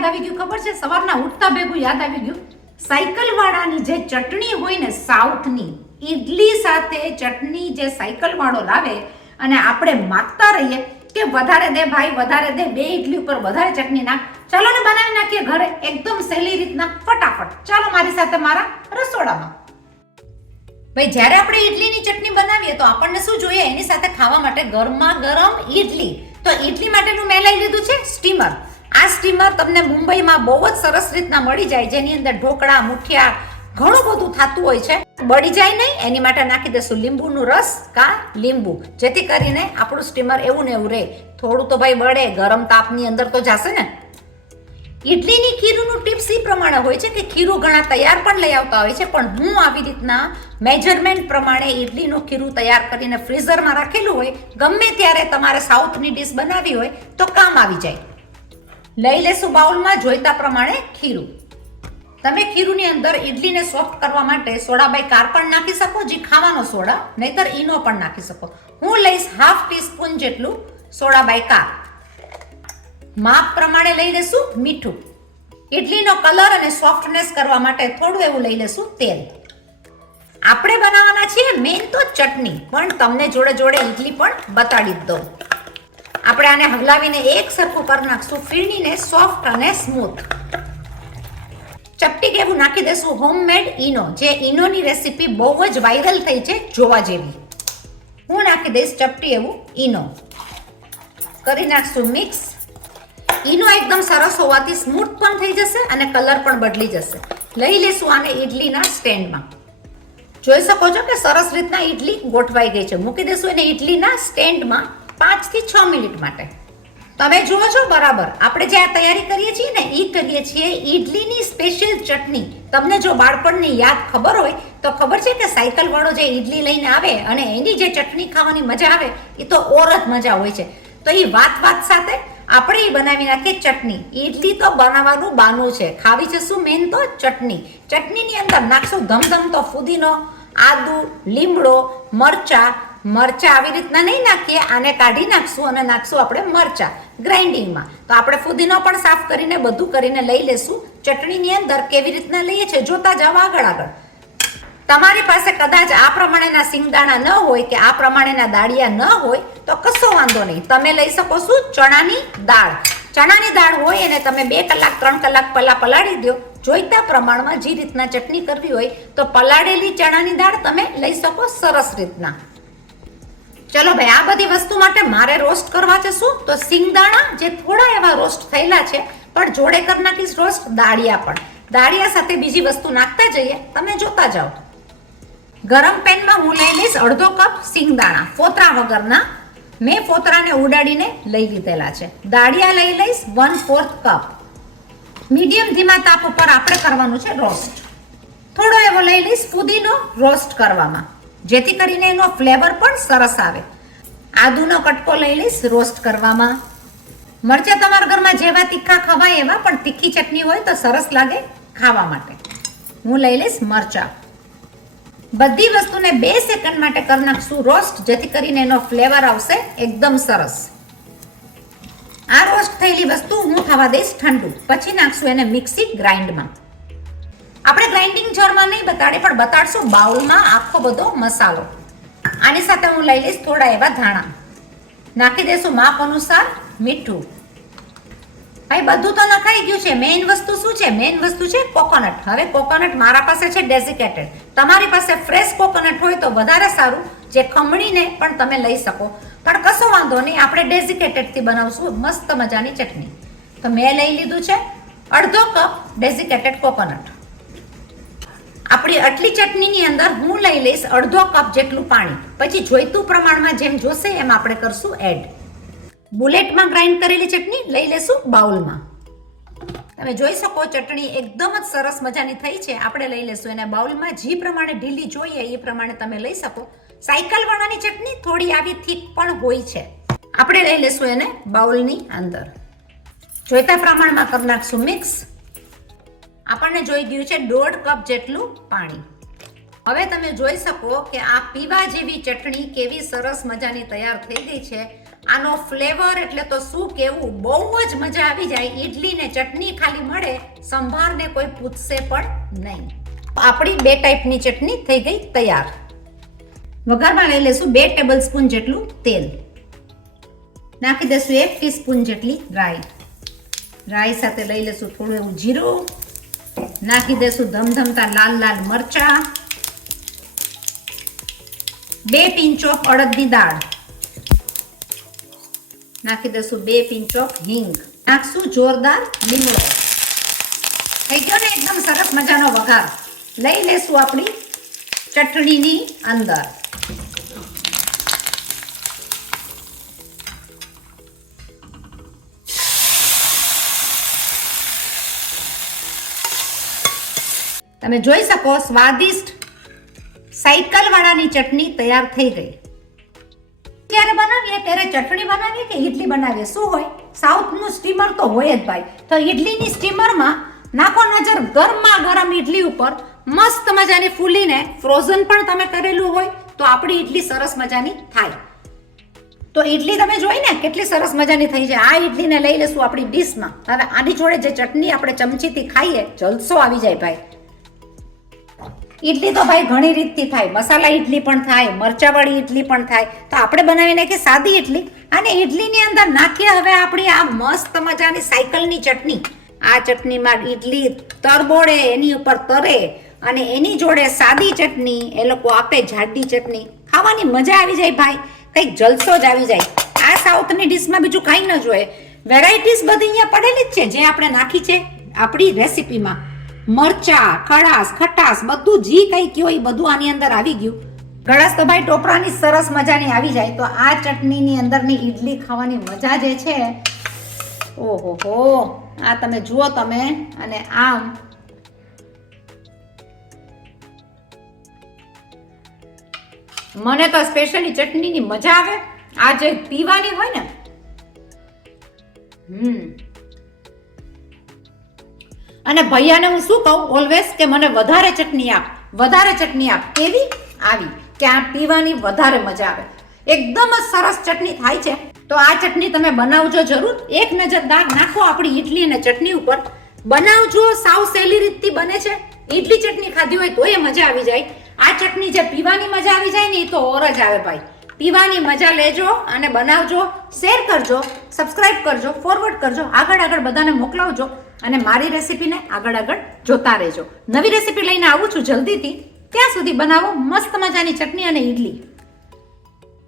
યાદ આવી ગયું ખબર છે? સવારના ઉઠતા ભેગું યાદ આવી ગયું. સાયકલ વાળાની જે ચટણી હોય ને, સાઉથની ઈડલી સાથે ચટણી જે સાયકલ વાળો લાવે અને આપણે માગતા રહીએ કે વધારે દે ભાઈ, વધારે દે, 2 ઈડલી ઉપર વધારે ચટણી નાખ. ચાલો ને બનાવી નાખીએ ઘરે એકદમ સહેલી રીતના, ફટાફટ. ચાલો મારી સાથે મારા રસોડામાં. ભાઈ જ્યારે આપણે ઈડલીની ચટણી બનાવીએ તો આપણને શું જોઈએ? એની સાથે ખાવા માટે ગરમા ગરમ ઈડલી. તો ઈડલી માટેનું મેં લઈ લીધું છે સ્ટીમર. આ સ્ટીમર તમને મુંબઈમાં બહુ જ સરસ રીતના મળી જાય, જેની અંદર ઢોકળા, મુઠિયા ઘણું બધું થતું હોય છે. બળી જાય નહીં એની માટે નાખી દેશું લીંબુનું રસ કા લીંબુ, જેથી કરીને આપણું સ્ટીમર એવું ને એવું રહે. થોડું તો ભાઈ બળે, ગરમ તાપની અંદર તો જશે ને. ઈડલીની ખીરુનું ટિપ્સ એ પ્રમાણે હોય છે કે ખીરું ઘણા તૈયાર પણ લઈ આવતા હોય છે, પણ હું આવી રીતના મેજરમેન્ટ પ્રમાણે ઈડલીનું ખીરું તૈયાર કરીને ફ્રીઝરમાં રાખેલું હોય. ગમે ત્યારે તમારે સાઉથની ડીશ બનાવી હોય તો કામ આવી જાય. લઈ લેશું બાઉલમાં જોઈતા પ્રમાણે ખીરું. તમે ખીરુની અંદર ઈડલીને સોફ્ટ કરવા માટે સોડા બાય કાર પણ નાખી શકો, જે ખાવાનો સોડા, નહીતર ઈનો પણ નાખી શકો. હું લઈશ 1/2 ટીસ્પૂન જેટલું સોડા બાય કાર. માપ પ્રમાણે લઈ લેશું મીઠું. ઈડલીનો કલર અને સોફ્ટનેસ કરવા માટે થોડું એવું લઈ લેશું તેલ. આપણે બનાવવાના છીએ મેન તો ચટણી, પણ તમને જોડે જોડે ઈડલી પણ બતાડી જ દઉં. આપણે આને હલાવીને એક સરખું કરી નાખશું, ફીણીને સોફ્ટ અને સ્મૂથ. ચપટી કેવું નાખી દેશું હોમમેડ ઈનો, જે ઈનોની રેસીપી બહુ જ વાયરલ થઈ છે, જોવા જેવી. હું નાખી દઈશ ચપટી એવું ઈનો. કરી નાખશું મિક્સ. ઈનો એકદમ સરસ હોવાથી સ્મૂથ પણ થઈ જશે અને કલર પણ બદલી જશે. લઈ લેશું આને ઈડલીના સ્ટેન્ડમાં. જોઈ શકો છો કે સરસ રીતના ઈડલી ગોઠવાઈ ગઈ છે. મૂકી દેશું એને ઈડલીના સ્ટેન્ડમાં 5 થી 6 મિનિટ માટે. તમે જુઓ છો બરાબર, આપણે જે આ તૈયારી કરીએ છીએ ને એ કરીએ છીએ ઈડલીની સ્પેશિયલ ચટણી. તમને જો બાળપણની યાદ ખબર હોય તો ખબર છે કે સાયકલ વાળો જે ઈડલી લઈને આવે અને એની જે ચટણી ખાવાની મજા આવે એ તો ઓર જ મજા હોય છે. તો એ વાત સાથે આપણે એ બનાવી નાખીએ ચટણી. ઈડલી તો બનાવવાનું બાનું છે, ખાવી છે શું? મેન તો ચટણી. ચટણીની અંદર નાખશું ધમધમતો ફુદીનો, આદુ, લીમડો, મરચા આવી રીતના નહીં નાખીએ, આને કાઢી નાખશું અને નાખશું આપણે મરચા ગ્રાઇન્ડિંગમાં. તો આપણે ફુદીનો પણ સાફ કરીને બધું કરીને લઈ લેશું. ચટણીની અંદર કેવી રીતના લઈએ છે જોતા જાવ આગળ. તમારી પાસે કદાચ આ પ્રમાણેના સિંગદાણા ન હોય કે આ પ્રમાણેના દાળિયા ન હોય તો કશો વાંધો નહીં, તમે લઈ શકો છો ચણાની દાળ. ચણાની દાળ હોય એને તમે 2 કલાક 3 કલાક પહેલા પલાળી દો. જોઈતા પ્રમાણમાં જે રીતના ચટણી કરવી હોય તો પલાળેલી ચણાની દાળ તમે લઈ શકો સરસ રીતના. ચલો ભાઈ, આ બધી વસ્તુ માટે મારે રોસ્ટ કરવા છે શું? તો સિંગદાણા જે થોડા એવા રોસ્ટ થયેલા છે, પણ જોડે કરી નાખીશ રોસ્ટ દાળિયા પણ. દાળિયા સાથે બીજી વસ્તુ નાખતા જઈએ, તમે જોતા જાઓ. ગરમ પેનમાં હું લઈ લઈશ 1/2 કપ સિંગદાણા, ફોતરા વગરના. મેં ફોતરાને ઉડાડીને લઈ લીધેલા છે. દાળિયા લઈ લઈશ 1/4 કપ. મીડિયમ ધીમા તાપ ઉપર આપણે કરવાનું છે રોસ્ટ. થોડો એવો લઈ લઈશ ફુદીનો રોસ્ટ કરવામાં, જેથી કરીને એનો ફ્લેવર પણ સરસ આવે. આદુનો કટકો લઈ લઈશ રોસ્ટ કરવામાં. મરચા તમારા ઘરમાં જેવા તીખા ખવાય એવા, પણ તીખી ચટણી હોય તો સરસ લાગે ખાવા માટે. હું લઈ લઈશ મરચા. બધી વસ્તુને 2 સેકન્ડ માટે કરી નાખશું રોસ્ટ, જેથી કરીને એનો ફ્લેવર આવશે એકદમ સરસ. આ રોસ્ટ થયેલી વસ્તુ હું થવા દઈશ ઠંડુ, પછી નાખશું એને મિક્સી ગ્રાઇન્ડમાં. આપણે ગ્રાઇન્ડિંગ જારમાં નહીં બતાડે, પણ બતાડશું બાઉલમાં આખો બધો મસાલો. આની સાથે હું લઈ લઈશ થોડા એવા ધાણા. નાખી દઈશું માપ અનુસાર મીઠું. ભાઈ બધું તો નખાઈ ગયું છે. મેઇન વસ્તુ શું છે? મેઇન વસ્તુ છે કોકોનટ. હવે કોકોનટ મારા પાસે છે ડેઝિકેટેડ. તમારી પાસે ફ્રેશ કોકોનટ હોય તો વધારે સારું, જે ખમણીને પણ તમે લઈ શકો, પણ કશો વાંધો નહીં, આપણે ડેઝિકેટેડથી બનાવશું મસ્ત મજાની ચટણી. તો મેં લઈ લીધું છે 1/2 કપ ડેઝિકેટેડ કોકોનટ. આપણી આટલી ચટણીની અંદર હું લઈ લઈશ 1/2 કપ જેટલું પાણી. પછી જોઈતું પ્રમાણમાં જેમ જોશે એમ આપણે કરશું એડ. બુલેટમાં ગ્રાઇન્ડ કરેલી ચટણી લઈ લેશું બાઉલમાં. તમે જોઈ શકો ચટણી એકદમ જ સરસ મજાની થઈ છે. આપણે લઈ લેશું એને બાઉલમાં. જે પ્રમાણે ઢીલી જોઈએ એ પ્રમાણે તમે લઈ શકો. સાયકલ વાળાની ચટણી થોડી આવી થીક પણ હોય છે. આપણે લઈ લેશું એને બાઉલની અંદર. જોઈતા પ્રમાણમાં કરી નાખશું મિક્સ. આપણને જોઈ ગયું છે 1/2 કપ જેટલું પાણી. હવે તમે જોઈ શકો કે આ પીવા જેવી ચટણી કેવી સરસ મજાની તૈયાર થઈ ગઈ છે. આનો ફ્લેવર એટલે તો શું કેવું, બહુ જ મજા આવી જાય. ઈડલી ને ચટણી ખાલી મળે, સંભાર ને કોઈ પૂછશે પણ નહીં. આપણી 2 ટાઈપની ચટણી થઈ ગઈ તૈયાર. વઘારમાં લઈ લેશું 2 ટેબલ સ્પૂન જેટલું તેલ. નાખી દેશું 1 ટીસ્પૂન જેટલી રાઈ. રાઈ સાથે લઈ લેશું થોડું એવું જીરું. નાખી દેશું ધમધમતા લાલ લાલ મરચા. 2 પિંચ ઓફ અડદની દાળ. નાખી દેશું 2 પિંચ ઓફ હિંગ. નાખશું જોરદાર લીમડો. થઈ ગયો ને એકદમ સરસ મજાનો વઘાર. લઈ લેશું આપણી ચટણીની અંદર. તમે જોઈ શકો સ્વાદિષ્ટ સાયકલ વાળાની ચટણી તૈયાર થઈ ગઈ. ત્યારે બનાવીએ ત્યારે ચટણી બનાવીએ કે ઈડલી બનાવીએ, શું હોય, સાઉથનું સ્ટીમર તો હોય જ ભાઈ. તો ઈડલીની સ્ટીમરમાં નાખો નજર ગરમા ગરમ ઈડલી ઉપર. મસ્ત મજાની ફૂલીને ફ્રોઝન પણ તમે કરેલું હોય તો આપણી ઈડલી સરસ મજાની થાય. તો ઈડલી તમે જોઈ ને કેટલી સરસ મજાની થઈ છે. આ ઈડલીને લઈ લેશું આપણી ડીશમાં. હવે આની જોડે જે ચટણી આપણે ચમચીથી ખાઈએ, જલસો આવી જાય ભાઈ. ઈડલી તો ભાઈ ઘણી રીતથી થાય. મસાલા ઈડલી પણ થાય, મરચાવાળી ઈડલી પણ થાય. તો આપણે બનાવી નાખીએ સાદી ઈડલી. અને ઈડલીની અંદર નાખીએ હવે આપણી આ મસ્ત મજાની સાયકલની ચટણી. આ ચટણીમાં ઈડલી તરબોળે એની ઉપર તરે અને એની જોડે સાદી ચટણી એ લોકો આપે, જાડી ચટણી. ખાવાની મજા આવી જાય ભાઈ, કંઈક જલસો જ આવી જાય. આ સાઉથની ડીશમાં બીજું કાંઈ ન જોઈએ. વેરાયટીઝ બધી અહીંયા પડેલી જ છે જે આપણે નાખી છે આપણી રેસીપીમાં. મરચા, ખડાશ, ખટાશ બધું જી કંઈ કયો એ બધું આની અંદર આવી ગયું. ગળાશ તો ભાઈ ટોપરાની સરસ મજાની આવી જાય. તો આ ચટણીની અંદરની ઈડલી ખાવાની મજા જે છે, ઓહો હો, આ તમે જુઓ તમે. અને આમ મને તો સ્પેશિયલી ચટણીની મજા આવે. આ જે પીવાની હોય ને, અને ભૈયાને હું શું કહું ઓલવેઝ કે મને વધારે ચટણી આપ, વધારે ચટણી આપ. કેવી? આવી કે આ પીવાની વધારે મજા આવે. એકદમ જ સરસ ચટણી થાય છે. તો આ ચટણી તમે બનાવજો જરૂર. એક નજર નાખો આપણી ઈડલી અને ચટણી ઉપર. બનાવજો, સાવ સહેલી રીતથી બને છે. ઈડલી ચટણી ખાધી હોય તો એ મજા આવી જાય. આ ચટણી જે પીવાની મજા આવી જાય ને એ તો ઓર જ આવે ભાઈ. પીવાની મજા લેજો અને બનાવજો. શેર કરજો, સબસ્ક્રાઇબ કરજો, ફોરવર્ડ કરજો, આગળ બધાને મોકલાવજો. અને મારી રેસીપીને આગળ જોતા રહેજો. નવી રેસીપી લઈને આવું છું જલ્દીથી. ત્યાં સુધી બનાવો મસ્ત મજાની ચટણી અને ઈડલી.